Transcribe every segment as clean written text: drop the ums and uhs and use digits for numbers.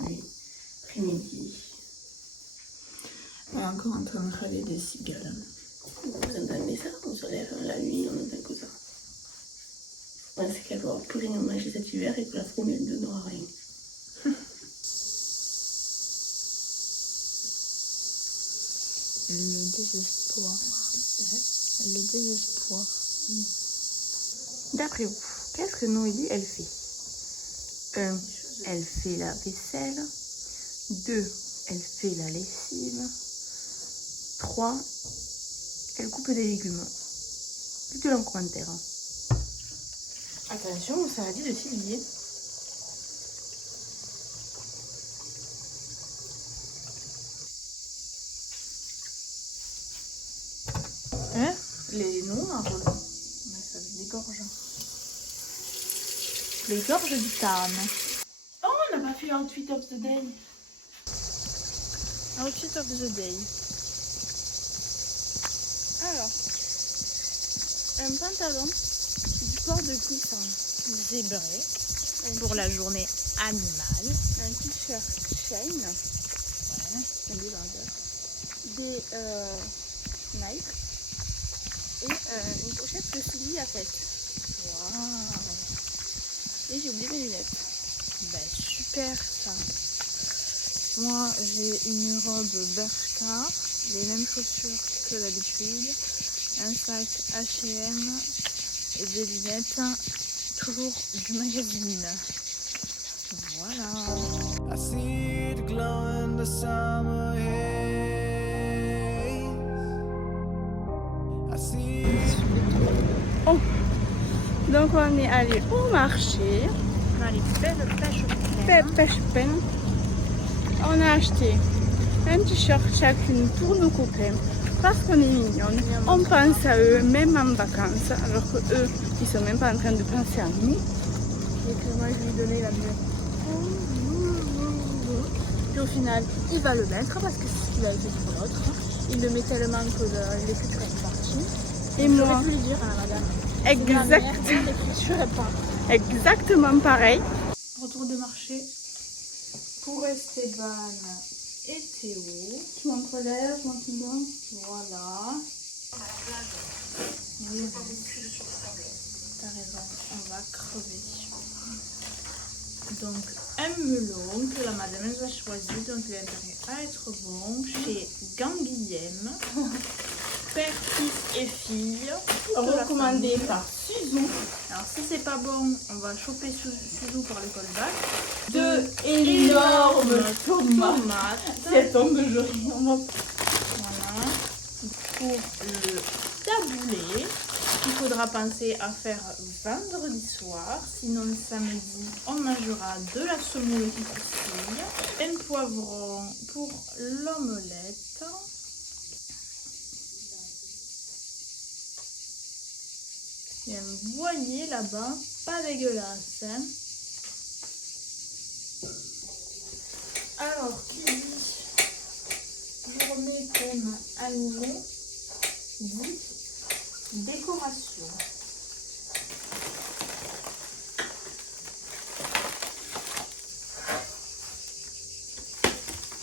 après-midi. On est encore en train de râler des cigales. Vous entendez ça? On se lève la nuit, on entend que ça. Je pense qu'elle va plus rien manger cet hiver et que la fourmi ne donnera rien. Le désespoir. Le désespoir. D'après vous, qu'est-ce que Noélie, elle fait? 1. Elle fait la vaisselle. 2. Elle fait la lessive. 3. Elle coupe des légumes. Dites-le en commentaire. Attention, ça a dit de s'y. Hein? Les noirs. Mais ça dégorge. Les gorges du Tarn. Oh, on n'a pas fait l'outfit of the day. Outfit of the day. Alors, un pantalon du port de cuisson zébré pour la journée animale. Un t-shirt Shane. Ouais. Des Nike. Et une pochette de Silly à tête. Waouh. Et j'ai oublié mes lunettes. Ben super ça. Moi j'ai une robe Bershka, les mêmes chaussures que d'habitude, un sac H&M et des lunettes toujours du magazine. Voilà. I see it glow in the summer haze. I see it. Oh. Donc on est allé au marché. On a les belles pêches Pêche peine. On a acheté un t-shirt chacune pour nos copains parce qu'on est mignonnes. On pense à eux même en vacances alors que eux ils sont même pas en train de penser à nous. Et que moi je lui donnais la mienne. Puis au final il va le mettre parce que c'est ce qu'il a fait pour l'autre. Il le met tellement que l'écriture est partie. Et moi j'aurais pu lui dire à la madame. Exactement pareil. Retour de marché pour Esteban et Théo. Tu montres l'air, je montre le. Voilà. Oui, t'as raison, on va crever. Donc un melon que la madame nous a choisi, donc il a intérêt à être bon, chez Ganguillem. Père, fils et fille. Recommandé par Suzu. Alors si c'est pas bon, on va choper Suzu par le callback. Deux énormes tomates. C'est tombe joli. Voilà. Pour le taboulé, il faudra penser à faire vendredi soir. Sinon samedi, on mangera de la semoule qui croustille. Un poivron pour l'omelette. Il y a un voilier là-bas, pas dégueulasse. Hein. Alors, qui dit journée thème animaux, dit décoration.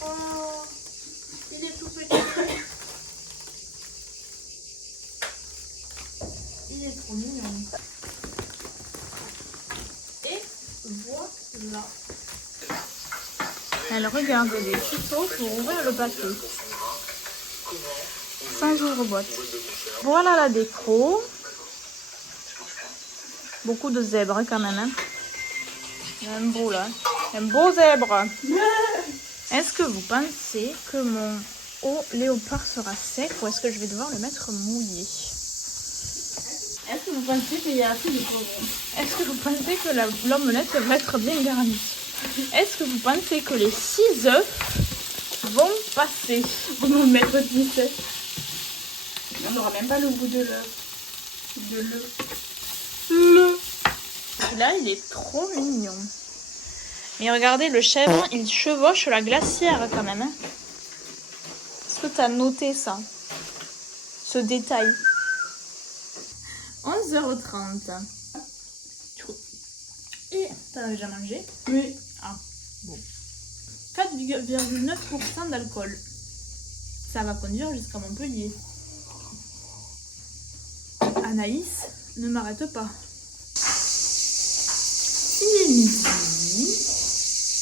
Oh, il est tout petit. Il est trop mignon. Et voilà. Elle regarde les tutos pour ouvrir le paquet. Sans ouvre-boîte. Voilà la déco. Beaucoup de zèbres quand même. Hein. Il y a un beau là. Un beau zèbre. Est-ce que vous pensez que mon haut léopard sera sec ou est-ce que je vais devoir le mettre mouillé? Est-ce que vous pensez qu'il y a assez de poivrons? Est-ce que vous pensez que l'omelette va être bien garnie? Est-ce que vous pensez que les 6 œufs vont passer? On va mettre 17. On n'aura même pas le goût de l'œuf. Celui-là, il est trop mignon. Mais regardez, le chèvre, il chevauche la glacière quand même. Hein. Est-ce que tu as noté ça? Ce détail. 11h30. Et t'en as déjà mangé? Oui. Ah, bon. 4,9% d'alcool. Ça va conduire jusqu'à Montpellier. Anaïs ne m'arrête pas. Il est midi.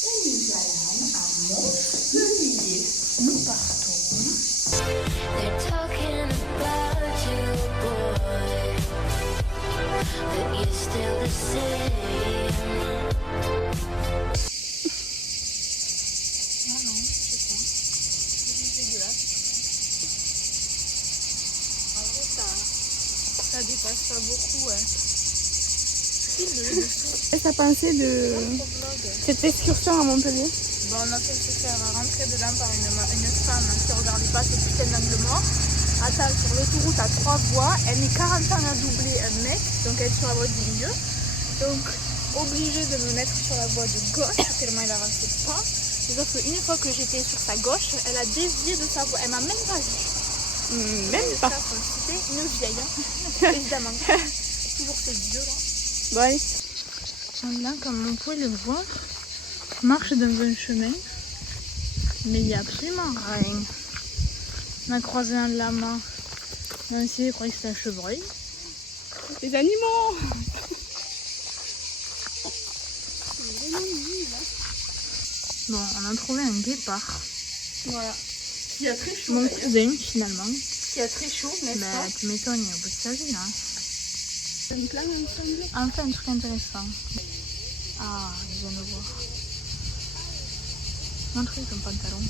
Et nous allons à Montpellier. Nous partons. They're talking about you, boy, but you're still the same. Non, je sais pas. C'est dégueulasse. En vrai, ça dépasse pas beaucoup, ouais. Qu'est-ce que t'as pensé de cette excursion à Montpellier? Bon, on a fait se faire rentrer dedans par une femme qui regardait pas ce putain d'angle mort. Attends, sur l'autoroute à 3 voies, elle met 40 ans à doubler un mec, donc elle est sur la voie du milieu. Donc, obligée de me mettre sur la voie de gauche, tellement elle avançait pas. Sauf qu'une fois que j'étais sur sa gauche, elle a dévié de sa voie. Elle m'a même pas vue. Même pas. C'était une vieille, hein. Évidemment. Toujours ces vieux là. Bon, allez. Là, comme on peut le voir, je marche dans un chemin, mais il n'y a absolument rien. On a croisé un lama. Nancy, je croyais que c'était un chevreuil. Les animaux. Bon, on a trouvé un guépard. Voilà. Il a très chaud. Mon d'ailleurs. cousin, finalement. Il a très chaud, n'est-ce Bah, pas? tu m'étonnes, il est au bout de sa vie, là. Une plage ensemble. Enfin, un truc intéressant. Ah, il vient nous voir. Montre-lui ton pantalon.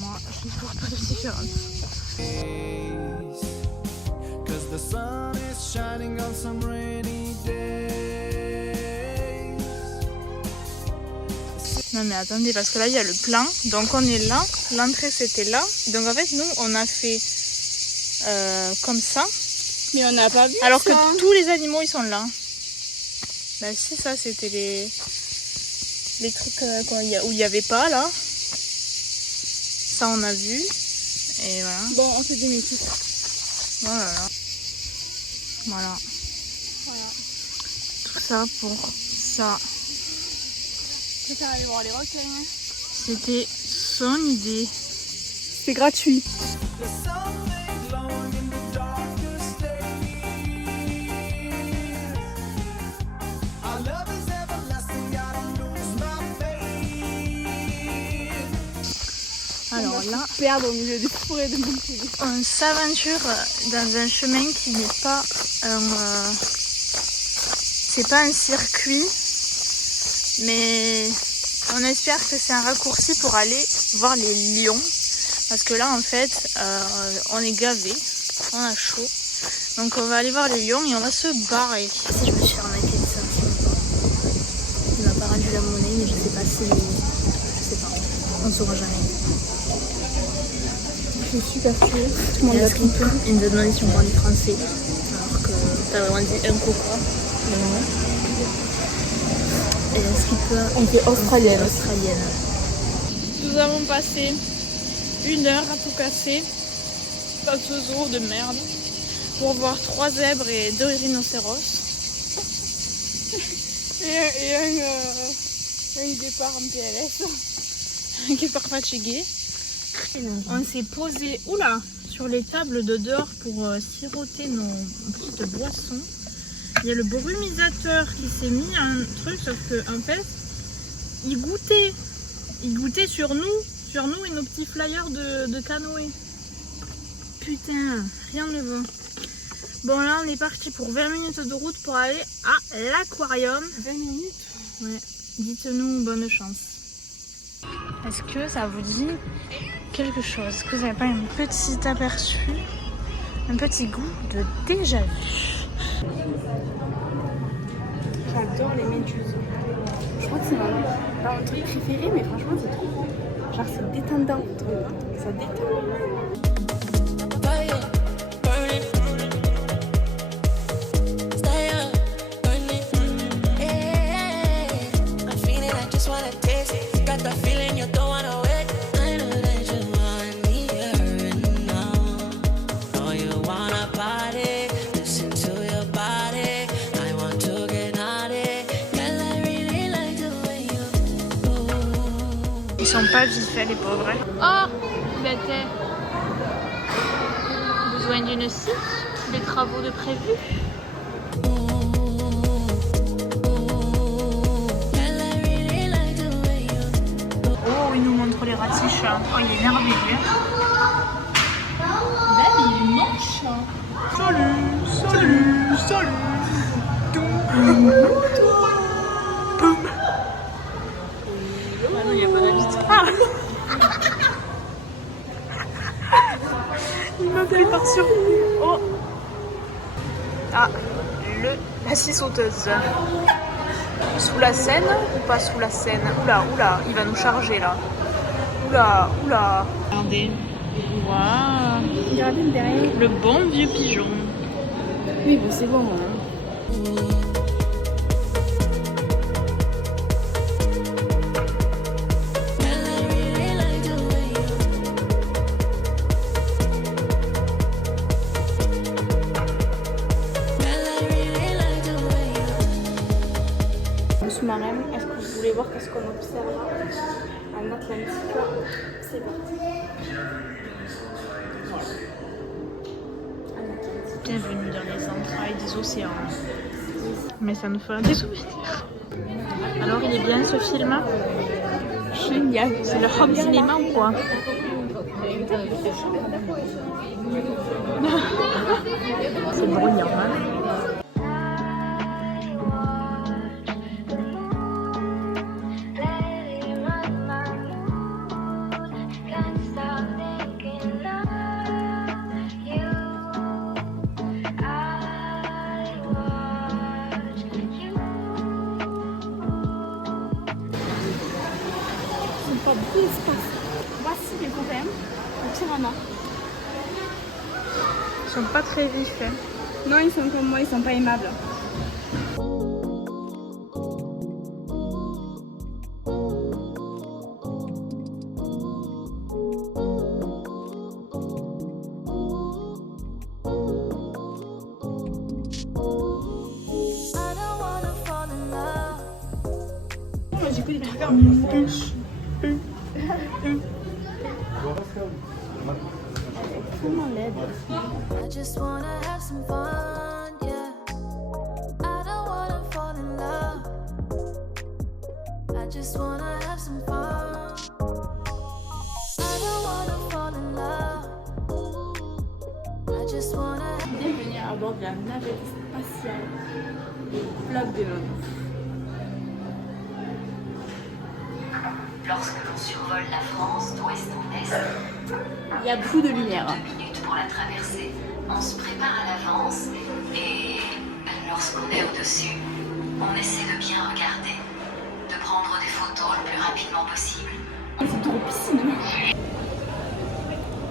Moi, je ne trouve pas de différence. Cause the sun is shining on some rainy days. Non mais attendez, parce que là il y a le plan, donc on est là, l'entrée c'était là, donc en fait nous on a fait comme ça, Mais on n'a pas vu alors ça. que tous les animaux ils sont là. Bah si, ça c'était les trucs où il n'y avait pas là, ça on a vu, et voilà, Bon, on fait demi-tour. voilà. Voilà, Voilà. tout ça pour ça, Je préfère aller voir les requins. Hein. c'était son idée. C'est gratuit. The sun made glowing in the darkest days. Our love is everlasting, I don't lose my faith. Alors là, Perdre au milieu des forêts de Montpellier. on s'aventure dans un chemin qui n'est pas un... c'est pas un circuit, mais on espère que c'est un raccourci pour aller voir les lions. Parce que là, en fait, on est gavé, on a chaud. Donc on va aller voir les lions et on va se barrer. Si je me suis arnaquée de ça, je sais pas. Il m'a pas rendu la monnaie, mais je sais pas si... Je sais pas. On saura jamais. Je suis super sûre. Tout le Il monde l'a compris. nous a demandé si on parlait français. Alors que t'as vraiment dit un coca. Et est-ce qu'il peut... On fait australienne. Australienne. Nous avons passé 1 heure à tout casser dans ce zoo de merde pour voir 3 zèbres et 2 rhinocéros. Et un guépard en PLS. Un guépard fatigué. On s'est posé sur les tables de dehors pour siroter nos petites boissons. Il y a le brumisateur qui s'est mis un truc, sauf que en fait, il goûtait sur nous et nos petits flyers de canoë. Putain, rien ne va. Bon là, on est parti pour 20 minutes de route pour aller à l'aquarium. 20 minutes. Ouais, dites-nous bonne chance. Est-ce que ça vous dit quelque chose? Est-ce que vous n'avez pas un petit aperçu, un petit goût de déjà vu? J'adore les méduses. Je crois que c'est pas mon truc préféré, mais franchement, c'est trop beau. Genre, c'est détendant. Ça détend. Fire, burning. Stay up, burning. Yeah, I'm feeling, I just wanna taste it. Got the feeling you don't wanna wait. I know that you want me here and now. Know you wanna party, listen to your body. I sont pas vifs, les pauvres. Oh, bête. Besoin d'une scie, des travaux de prévu. Oh, il nous montre les ratiches. Oh, il est merveilleux. Ben, il est moche. Salut. Boum. Ah non, il n'y a pas d'habitude. Ah. Il m'a pris par surprise. Oh. Ah, la scie sauteuse. Sous la Seine ou pas sous la Seine? Oula, il va nous charger là. Oula. Regardez. Waouh. Regardez le derrière. Le bon vieux pigeon. Oui, bon, c'est bon. Hein. Sous-marin, est-ce que vous voulez voir qu'est-ce qu'on observe en Atlantique? C'est parti. Bienvenue dans les entrailles des océans. Mais ça nous fera des souvenirs. Alors, il est bien ce film? Génial. C'est le home cinéma ou quoi? C'est bruyant, hein? Pas beaucoup d'espace. Voici les copains, le piranha. Ils sont pas très vifs. Hein. Non, ils sont comme moi, ils sont pas aimables. Moi j'ai que des burgers fraîches. Comment l'aide? I just wanna have some fun, yeah. I don't wanna fall in love. I just wanna have some fun. I don't wanna fall in love. I just wanna. Bienvenue à bord de la navette spatiale Flaque de l'Homme. Lorsque l'on survole la France d'ouest en est, Il y a beaucoup de lumière. 2 minutes pour la traverser. On se prépare à l'avance et lorsqu'on est au-dessus, on essaie de bien regarder, de prendre des photos le plus rapidement possible. C'est trop piscine.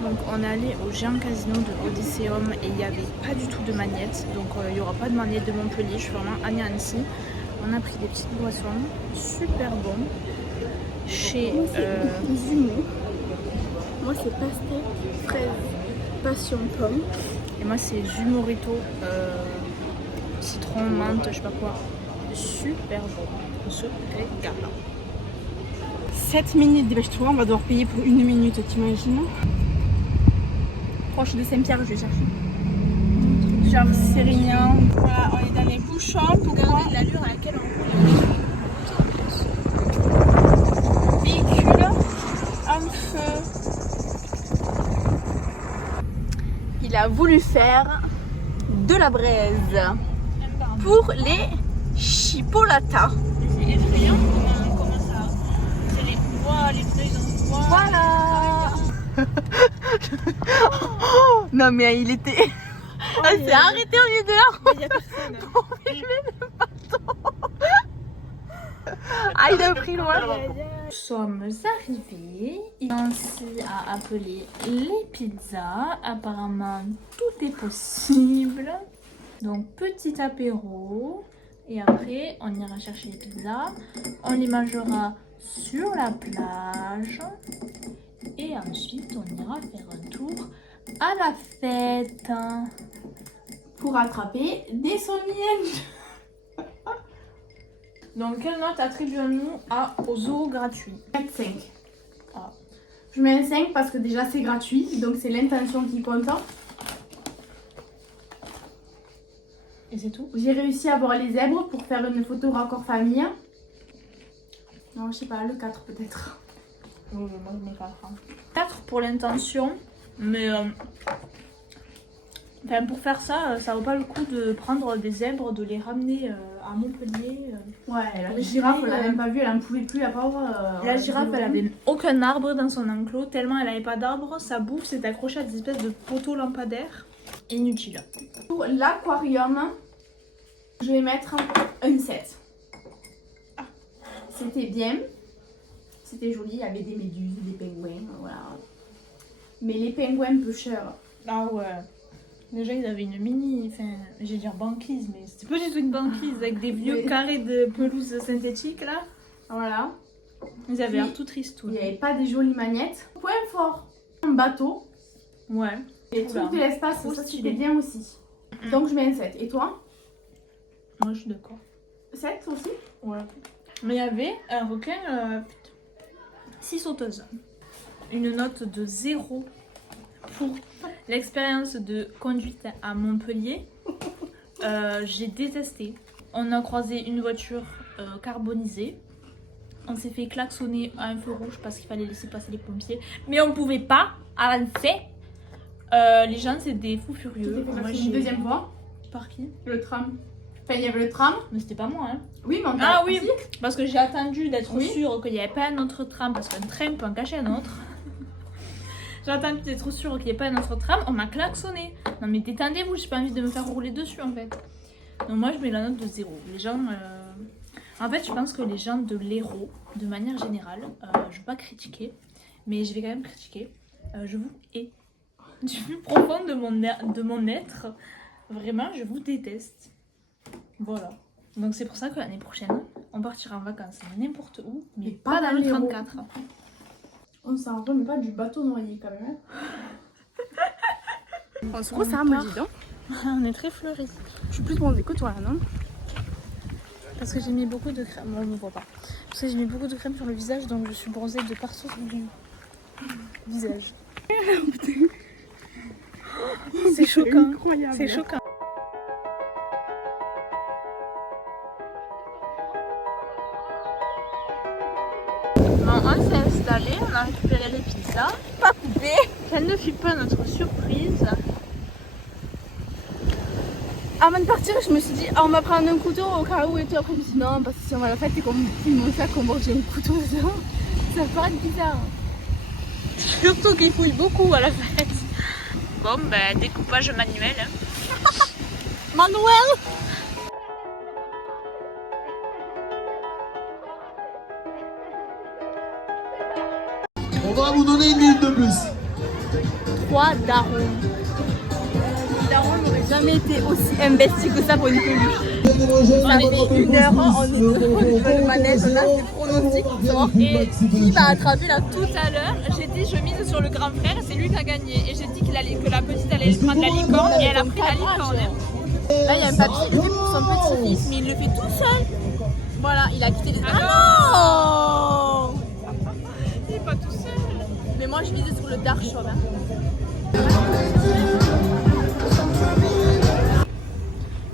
Donc on est allé au géant casino de Odysseum et il n'y avait pas du tout de magnette. Donc il n'y aura pas de magnette de Montpellier, je suis vraiment anéantie. On a pris des petites boissons, super bon. Chez Zumo. Moi c'est pastèque, fraise, passion pomme. et moi c'est Zumorito, citron, menthe, je sais pas quoi. Super bon. On se régale. 7 minutes, dépêche-toi, on va devoir payer pour 1 minute, t'imagines? Proche de Saint-Pierre, je vais chercher. Genre Sérignan. Voilà, on est dans les bouchons pour voir l'allure à laquelle on roule. Véhicule en feu. Il a voulu faire de la braise pour les chipolatas. C'est effrayant comment ça. C'est les bois, les feuilles dans le bois. Voilà. Non mais il était... Elle s'est arrêtée au milieu de la route. Il y a personne. Pour filmer le bateau. Ah, il a pris loin. Nous sommes arrivés. Nancy a appelé les pizzas. Apparemment, tout est possible. Donc, petit apéro. Et après, on ira chercher les pizzas. On les mangera sur la plage. Et ensuite, on ira faire un tour à la fête. Pour attraper des sauvages. Donc, quelle note attribuons-nous aux zoo gratuits? 4-5. Ah. Je mets un 5 parce que déjà c'est gratuit, donc c'est l'intention qui compte. Et c'est tout? J'ai réussi à voir les zèbres pour faire une photo raccord famille. Non, je sais pas, le 4 peut-être. Oui, moi je mets 4. 4 pour l'intention, mais enfin, pour faire ça, ça vaut pas le coup de prendre des zèbres, de les ramener à Montpellier. Ouais, la girafe, on l'a même pas vue, elle en pouvait plus, la pauvre. La girafe, elle avait aucun arbre dans son enclos, tellement elle avait pas d'arbre, sa bouffe s'est accrochée à des espèces de poteaux lampadaires. Inutile. Pour l'aquarium, je vais mettre un 7. C'était bien. C'était joli, il y avait des méduses, des pingouins, voilà. Mais les pingouins pêcheurs. Ah ouais. Déjà, ils avaient une mini, enfin, je vais dire banquise, mais c'était pas du tout une banquise, avec des vieux Oui. carrés de pelouse synthétique là. Voilà. Ils avaient Puis, l'air tout tristes. Il n'y avait pas des jolies magnettes. Point fort, un bateau. Ouais. Les Oula. trucs de l'espace, Trop ça stylé. c'était bien aussi. Donc je mets un 7. Et toi? Moi, je suis d'accord. 7 aussi? Ouais. Mais il y avait un requin 6 sauteuses. Une note de 0 pour l'expérience de conduite à Montpellier. J'ai détesté. On a croisé une voiture carbonisée. On s'est fait klaxonner à un feu rouge parce qu'il fallait laisser passer les pompiers. Mais on pouvait pas avancer. Les gens, c'est des fous furieux. Moi, une deuxième fois. Par qui? Le tram. Enfin, il y avait le tram. Mais c'était pas moi, hein. Oui, mais on Ah t'a oui, aussi. parce que j'ai attendu d'être Oui. sûre qu'il n'y avait pas un autre tram, parce qu'un train peut en cacher un autre. J'ai attendu d'être sûre qu'il n'y ait pas un autre tram, on m'a klaxonné. Non mais détendez-vous, j'ai pas envie de me faire rouler dessus en fait. Donc moi je mets la note de 0. Les gens... En fait je pense que les gens de l'Hérault, de manière générale, je veux pas critiquer, mais je vais quand même critiquer. Je vous hais. Du plus profond de mon être, vraiment je vous déteste. Voilà. Donc c'est pour ça que l'année prochaine, on partira en vacances n'importe où, mais pas dans le l'Hérault. 34. On s'en remet pas du bateau noyé quand même. On se ressemble, dis donc. On est très fleuris. Je suis plus bronzée que toi, non? Parce que j'ai mis beaucoup de crème. Bon, on ne voit pas. Parce que j'ai mis beaucoup de crème sur le visage, donc je suis bronzée de partout du visage. C'est choquant. Incroyable. C'est choquant. Bon, on s'est installé, on a récupéré les pizzas. Pas coupé. Quelle ne fut pas notre surprise? Avant de partir, je me suis dit, ah, on va prendre un couteau au cas où et tout. Après, je me suis dit, non, parce que si on va à la fête et qu'on filme mon sac, qu'on mange un couteau dedans, ça va paraître bizarre. Surtout qu'ils fouillent beaucoup à la fête. Bon, ben, découpage manuel. Manuel! On va vous donner une minute de plus. 3 darons. Les darons n'auraient jamais été aussi investis que ça pour une peluche. On a mis 1 heure, on est devant le manège, on a fait pronostic pour savoir qui va attraper la Tout à l'heure, j'ai dit je mise sur le grand frère, c'est lui qui a gagné. Et j'ai dit que la petite allait prendre la licorne et elle a pris la licorne. Là, il y a un papier, il le fait pour son petit-fils, mais il le fait tout seul. Voilà, il a quitté les... Ah non! Il est pas tout seul. Mais moi, je visais sur le dark shop. Hein.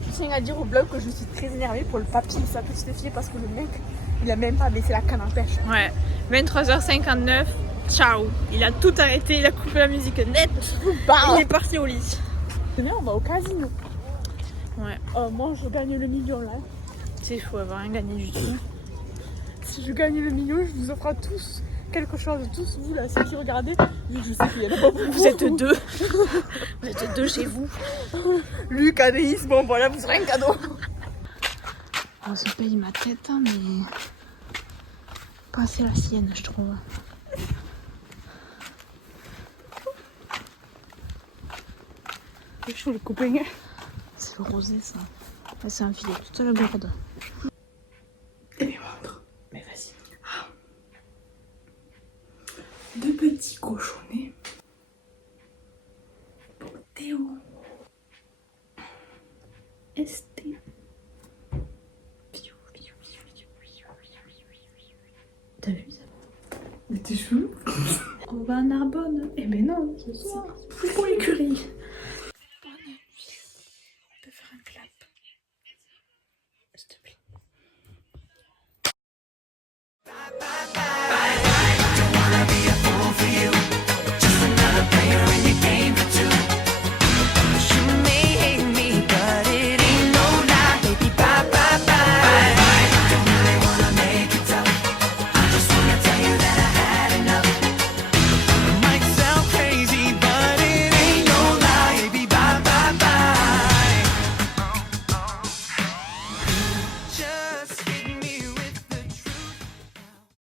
Je tiens à dire au blog que je suis très énervée pour le papier de sa petite fille parce que le mec, il a même pas baissé la canne à pêche. Ouais, 23h59, ciao. Il a tout arrêté, il a coupé la musique net. Il est parti au lit. Demain, on va au casino. Ouais, Moi, je gagne le million là. c'est fou, elle va rien gagner du tout. Si je gagne le million, je vous offre à tous quelque chose. Tous vous là, ceux qui regardez, vu que je sais qu'il y en a pas beaucoup. Vous êtes deux. Vous êtes deux chez vous. Luc, Anaïs, bon voilà, vous aurez un cadeau. Oh, ça paye ma tête, hein, mais pas assez la sienne, je trouve. C'est chaud le copain. C'est le rosé, ça. Ouais, c'est un filet toute la gourde. Et mes montres. Mais vas-y. Ah. 2 petits cochonnets. Pour Théo. Esté. T'as vu ça? Mais t'es chelou. On va à Narbonne. Eh ben non, ce soir. C'est pour l'écurie. Bonne nuit. On peut faire un clap. S'il te plaît.